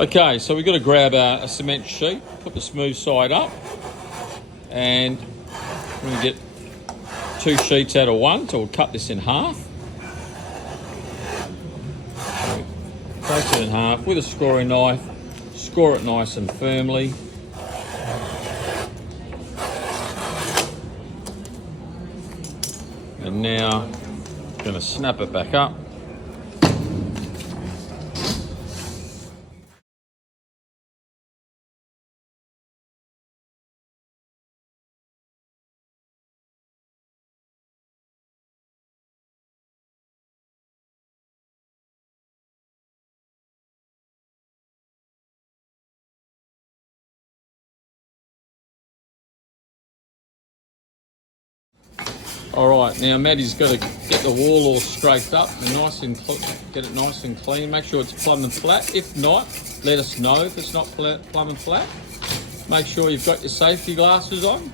Okay, so we've got to grab a cement sheet, put the smooth side up, and we're going to get 2 sheets out of one, so we'll cut this in half. Place it in half with a scoring knife, score it nice and firmly. And now I'm going to snap it back up. All right, now Maddie's got to get the wall all scraped up and get it nice and clean. Make sure it's plumb and flat. If not, let us know if it's not plumb and flat. Make sure you've got your safety glasses on.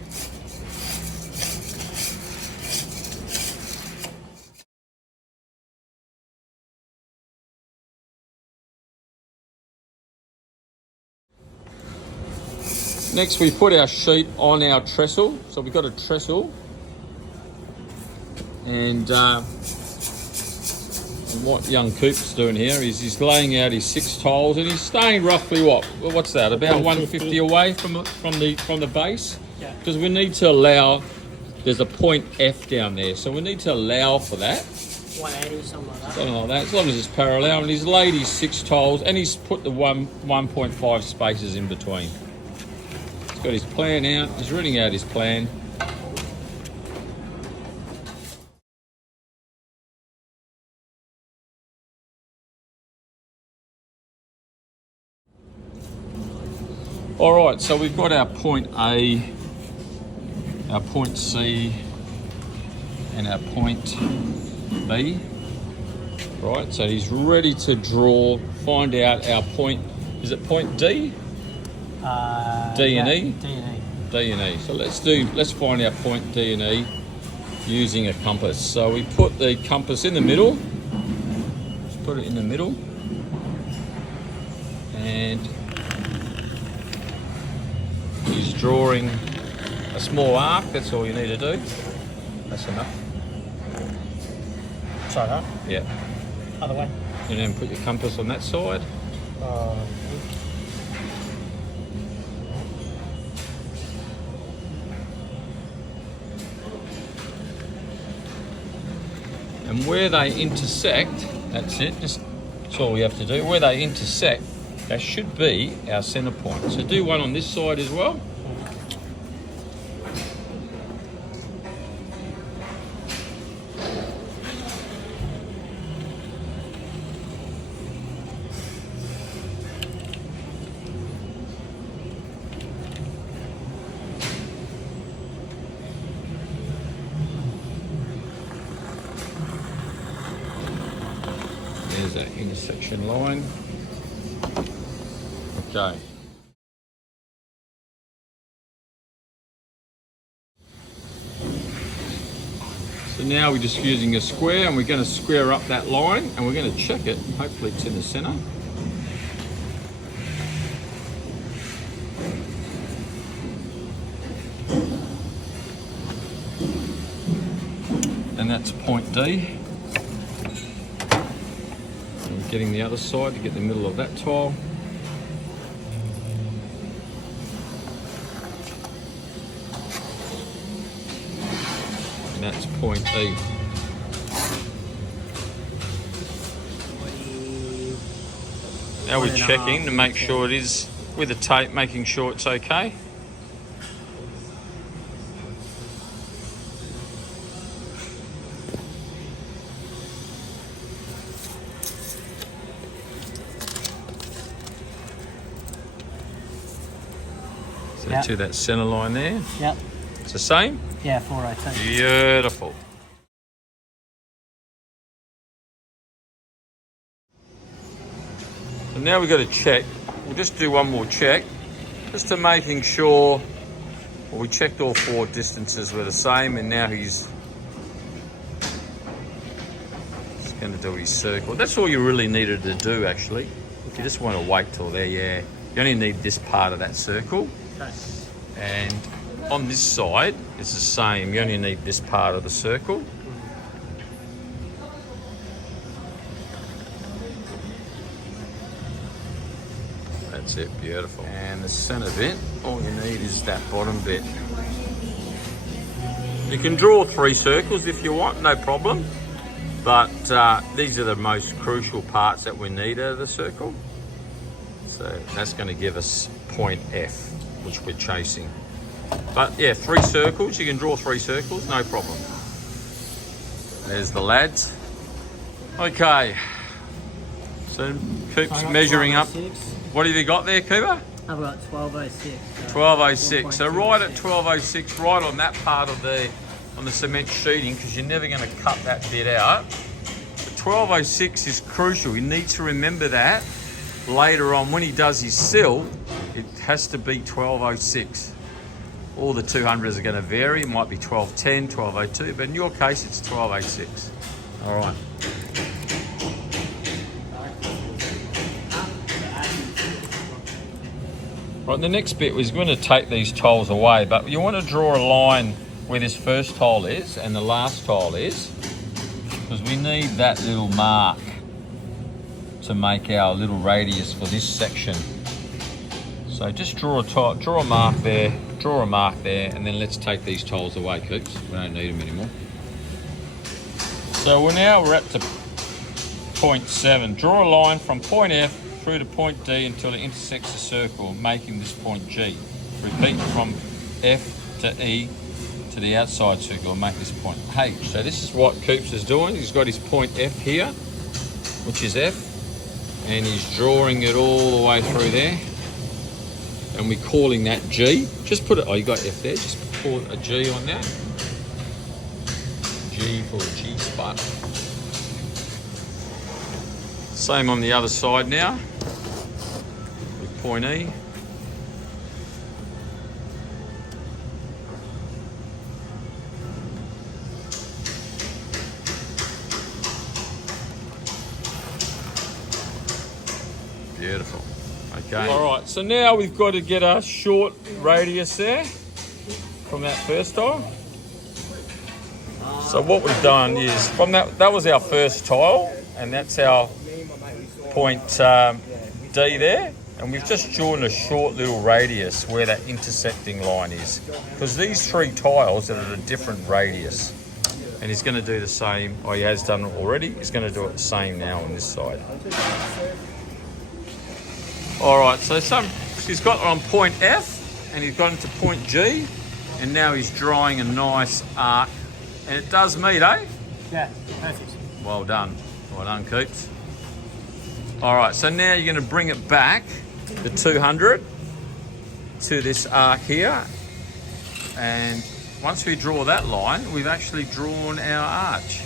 Next, we put our sheet on our trestle. So we've got a trestle. And what young Coop's doing here is he's laying out his 6 tiles, and he's staying roughly what's that? About 150 away from the base. Yeah. Because we need to allow. There's a point F down there, so we need to allow for that. 180, something like that. Something like that, as long as it's parallel. And he's laid his 6 tiles, and he's put the 1.5 spaces in between. He's got his plan out. He's reading out his plan. All right, so we've got our point A, our point C, and our point B. Right, so he's ready to draw, find out our point. Is it point D? D and E? D and E. D and E. So let's find our point D and E using a compass. So we put the compass in the middle. Just put it in the middle. And he's drawing a small arc. That's all you need to do. That's enough. Sorry, that? Yeah. Other way. And then put your compass on that side. And where they intersect, that's it. That's all we have to do. Where they intersect, that should be our centre point. So do one on this side as well. There's that intersection line. Okay. So now we're just using a square, and we're going to square up that line, and we're going to check it. Hopefully it's in the centre. And that's point D. And we're getting the other side to get the middle of that tile. And that's point E. Now we're checking to make sure it is, with the tape, making sure it's okay. So Yep. to that centre line there. Yep. It's the same? Yeah, 418. Beautiful. So now we've got to check. We'll just do one more check, just to making sure. Well, we checked all 4 distances were the same, and now he's going to do his circle. That's all you really needed to do, actually. You just want to wait till there, yeah. You only need this part of that circle. Okay. And on this side, it's the same. You only need this part of the circle. That's it, beautiful. And the centre bit, all you need is that bottom bit. You can draw 3 circles if you want, no problem. But these are the most crucial parts that we need out of the circle. So that's going to give us point F, which we're chasing. But yeah, 3 circles, you can draw 3 circles, no problem. There's the lads. Okay, so Coop's measuring up. What have you got there, Cooper? I've got 1206. 1206. So right at 1206, right on that part of on the cement sheeting, because you're never going to cut that bit out. The 1206 is crucial. He needs to remember that later on when he does his sill. It has to be 1206. All the 200s are going to vary. It might be 1210, 1202, but in your case, it's 1206. All right. Right, the next bit was going to take these tiles away, but you want to draw a line where this first tile is and the last tile is, because we need that little mark to make our little radius for this section. So just draw a mark there, draw a mark there, and then let's take these tiles away, Coops. We don't need them anymore. So we're up to point 7. Draw a line from point F through to point D until it intersects the circle, making this point G. Repeat from F to E to the outside circle and make this point H. So this is what Coops is doing. He's got his point F here, which is F, and he's drawing it all the way through there. And we're calling that G. Just put it, oh, you got F there, just put a G on that. G for a G spot. Same on the other side now, with point E. Beautiful. Okay. All right, so now we've got to get a short radius there from that first tile. So what we've done is, from that was our first tile, and that's our point D there, and we've just drawn a short little radius where that intersecting line is, because these 3 tiles are at a different radius, and he's going to do the same, or he has done it already, he's going to do it the same now on this side. All right, so he's got it on point F, and he's got into point G, and now he's drawing a nice arc, and it does meet, eh? Yeah, perfect. Well done, Coops. All right, so now you're going to bring it back, the 200, to this arc here, and once we draw that line, we've actually drawn our arch.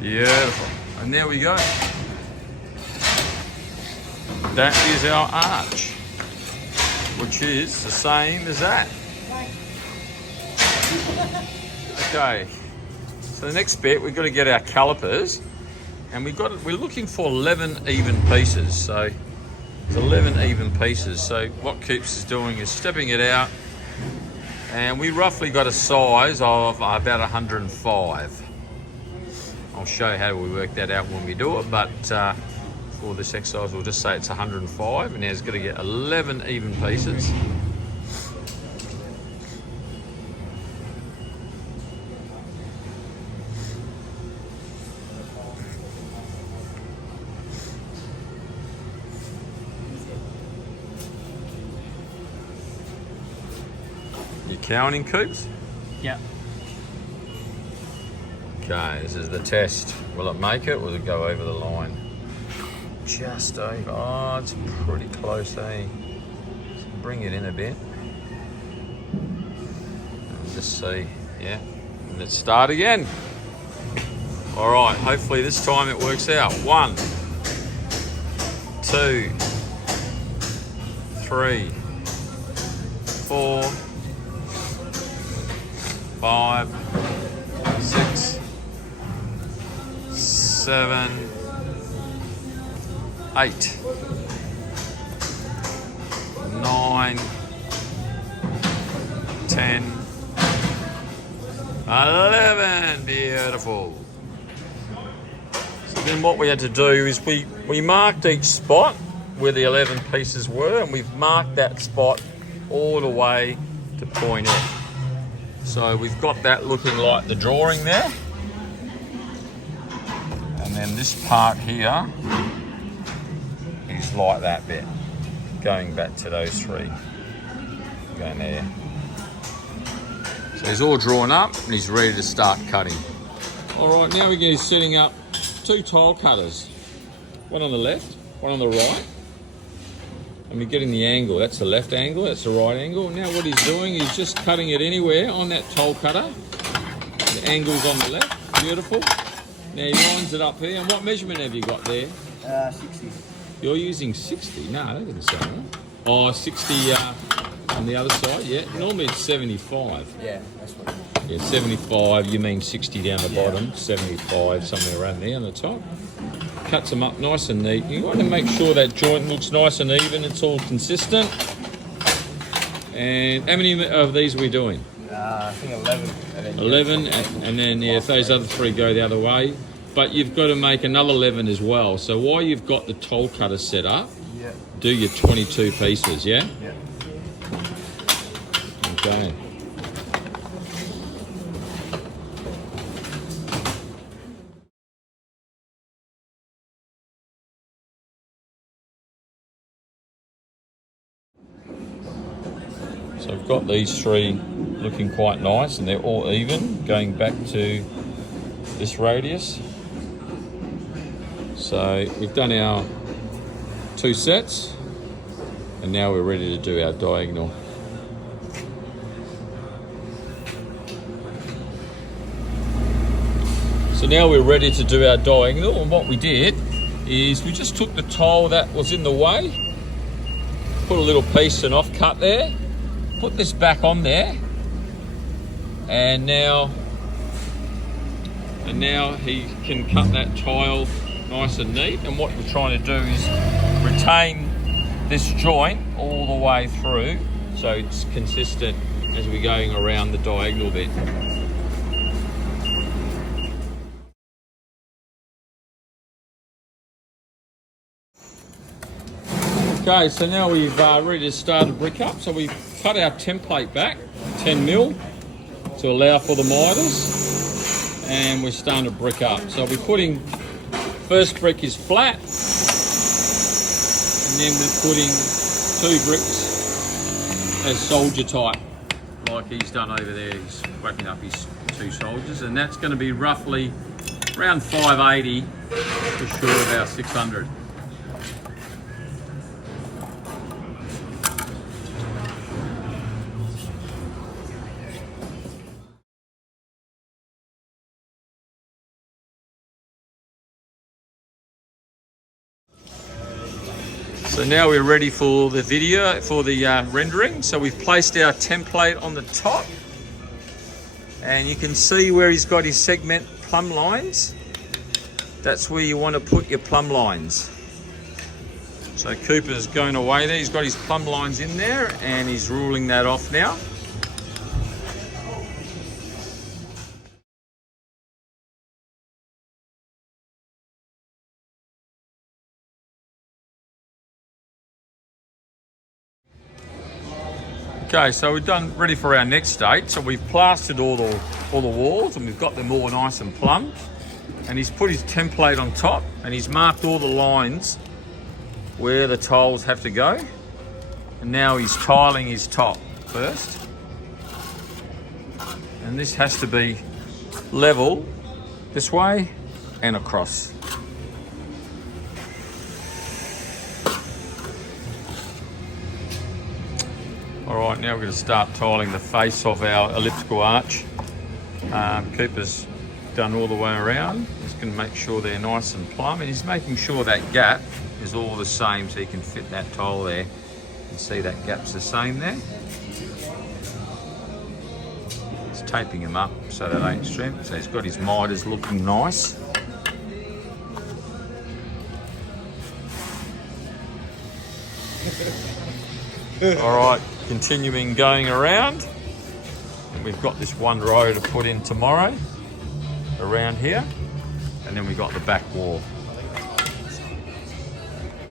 Beautiful. And there we go. That is our arch, which is the same as that. Okay. So the next bit, we've got to get our calipers, and we're looking for 11 even pieces. So it's 11 even pieces. So what Coops is doing is stepping it out, and we roughly got a size of about 105. I'll show you how we work that out when we do it, but for this exercise we'll just say it's 105, and now it's got to get 11 even pieces. You counting, Coops? Yeah. Okay, this is the test. Will it make it or will it go over the line? just over. Oh, it's pretty close, eh? So bring it in a bit. And just see, yeah. And let's start again. All right, hopefully this time it works out. 1, 2, 3, 4, 5, 6, 7, 8, 9, 10, 11. Beautiful. So then what we had to do is we marked each spot where the 11 pieces were, and we've marked that spot all the way to point F. So we've got that looking like the drawing there. And then this part here is like that bit, going back to those 3, going there. So he's all drawn up and he's ready to start cutting. All right, now we're going to be setting up 2 tile cutters. One on the left, one on the right. And we're getting the angle. That's the left angle, that's the right angle. Now what he's doing is just cutting it anywhere on that tile cutter. The angle's on the left, beautiful. Now he lines it up here. And what measurement have you got there? 60. You're using 60? No, that doesn't sound right. Oh, 60 on the other side, yeah. Normally it's 75. Yeah, that's what it Yeah, 75, you mean 60 down the bottom, 75 somewhere around there on the top. Cuts them up nice and neat. You want to make sure that joint looks nice and even, it's all consistent. And how many of these are we doing? I think 11. 11, and then yeah, if those other 3 go the other way. But you've got to make another 11 as well. So while you've got the tile cutter set up, do your 22 pieces, yeah? Yeah. Okay. So I've got these 3 looking quite nice, and they're all even, going back to this radius. So we've done our 2 sets, and now we're ready to do our diagonal. So now we're ready to do our diagonal, and what we did is we just took the tile that was in the way, put a little piece and off cut there, put this back on there, and now he can cut that tile nice and neat. And what we're trying to do is retain this joint all the way through so it's consistent as we're going around the diagonal bit. Okay, so now we've ready to start the brick up. So we've cut our template back 10mm to allow for the miters, and we're starting to brick up. So we're putting, first brick is flat, and then we're putting 2 bricks as soldier type, like he's done over there. He's whacking up his 2 soldiers, and that's going to be roughly around 580 for sure, about 600. So now we're ready for the video, for the rendering. So we've placed our template on the top, and you can see where he's got his segment plumb lines. That's where you want to put your plumb lines. So Cooper's going away there. He's got his plumb lines in there, and he's ruling that off now. Okay, so we're done, ready for our next stage. So we've plastered all the walls, and we've got them all nice and plumb. And he's put his template on top, and he's marked all the lines where the tiles have to go. And now he's tiling his top first. And this has to be level this way and across. All right, now we're going to start tiling the face of our elliptical arch. Cooper's done all the way around. He's going to make sure they're nice and plumb, and he's making sure that gap is all the same so he can fit that tile there. You can see that gap's the same there. He's taping them up so they don't extreme. So he's got his miters looking nice. All right, continuing going around. And we've got this one row to put in tomorrow around here. And then we've got the back wall.